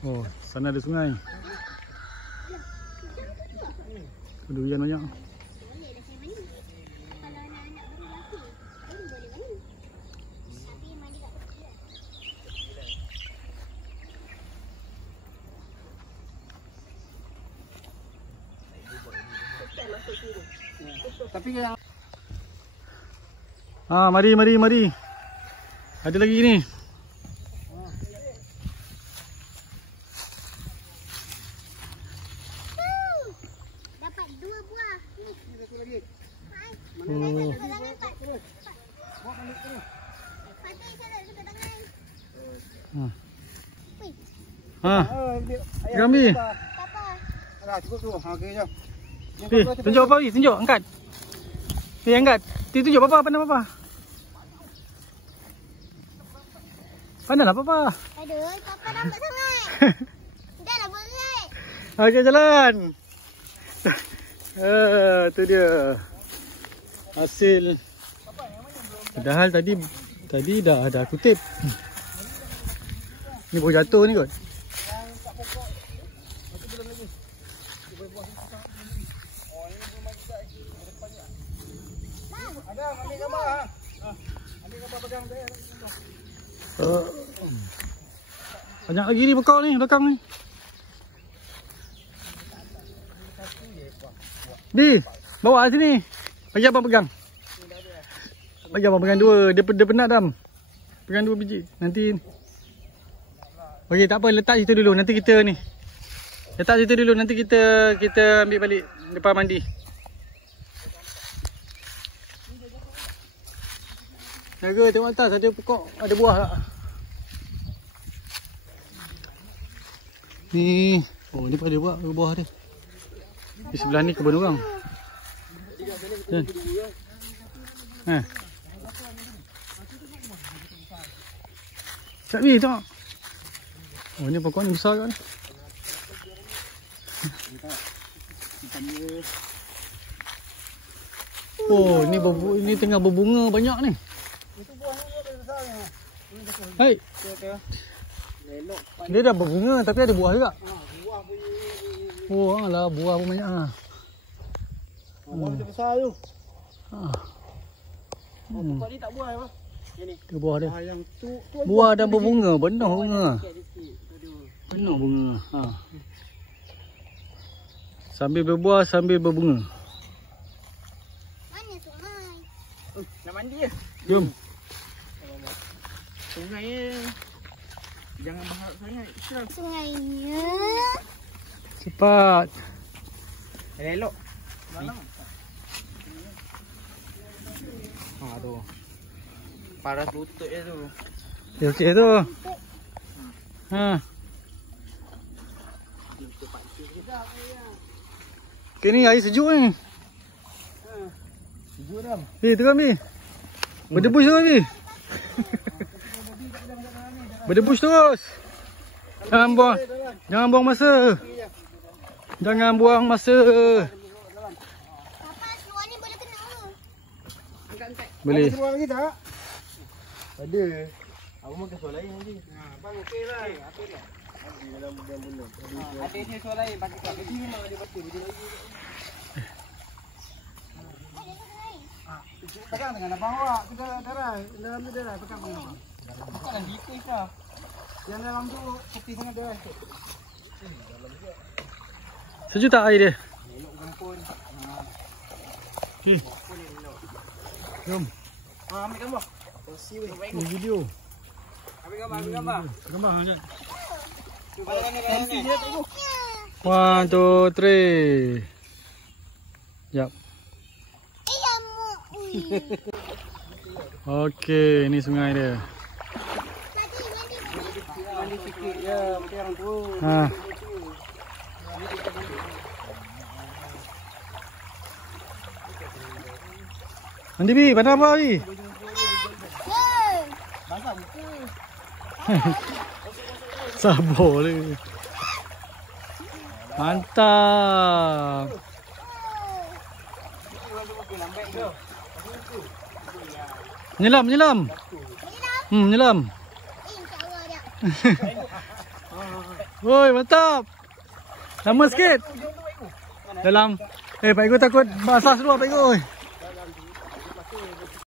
Oh, sana ada sungai. Ada hujan banyak. Tapi yang mari. Ada lagi ni. Dapat 2 buah. satu lagi. Oh. Gambi. Dah cukup tu. Okey jom. Tunjuk apa ni? Tunjuk, angkat. Angkat. Tunjuk papa, pandang papa. Pandanglah papa. Aduh, papa nampak sangat. Dah lah boleh. Okey, jalan. Tu dia. Hasil. Padahal tadi dah kutip. Ni baru jatuh ni kot. Ada ambil gambar ha. Ambil gambar pegang dia. Banyak lagi ni pokok ni belakang ni. Bi, bawa sini. Bagi abang pegang. Bagi abang pegang 2. Dia penat dam. Pegang 2 biji. Nanti okey, tak apa, letak situ dulu. Nanti kita ni. Letak situ dulu, nanti kita ambil balik lepas mandi. Jaga, tengok atas ada pokok, ada buah tak? Ni, oh ni pun ada buah dia. Di sebelah ni kebun orang. Kan? Cak Bi, tengok. Oh ni pokok ni besar kan? Oh ni tengah berbunga banyak ni. Itu buahnya ada besarnya. Hai. Dia dah berbunga tapi ada buah juga. Buah punya. Oh alah, buah pun banyak ah. Buah dia besar tu. Pokok ni tak buah apa? Ini. Itu buah dia. Yang tu Buah dah berbunga, penuh bunga. Penuh bunga. Sambil berbuah, sambil berbunga. Mana sungai? Nak mandi je. Jom. Sungai jangan berharap sangat. Sungainya. Cepat. Elok. Malam. Tu. Paras lutut dia tu. Okey tu. Okay, ni air sejuk ni. Sejuk dah. Tu kami. Berdebus tu kami. Berdebus terus. Jangan buang masa. Jangan buang masa. Papa, seluar ni boleh kena ke? Angkat. Boleh. Ada seluar lagi tak? Ada. Aku makan seluar lain nanti. Abang okey lah. Apa dia? Dalam benda. Ada dia seluar lain. Pakai kat baju memang ada pakai. Baju lagi. Pegang dengan abang awak. Kita darah. Dalam tu darah. Pegang dengan abang. Bukanlah dipis lah. Yang dalam tu putih sangat darah tu. Sejuk tak air dia? Elok gampun. Okey. Jom. Ambil gambar. Ni video. Ambil gambar. Gambar Hamzat. Cuba selfie dia tengok. 1, 2, 3. Jap. Okey, ni sungai dia. Mandi sikit ya, mesti orang tu. Mandi Bi, pandang apa Bi? Basah muka. Sabar ni. Mantap. tu muka lambat ke? Menyelam, menyelam. Menyelam. InsyaAllah dia. Woi, mantap. Lama sikit. Dalam. Pak Ego takut basah seluar Pak Ego.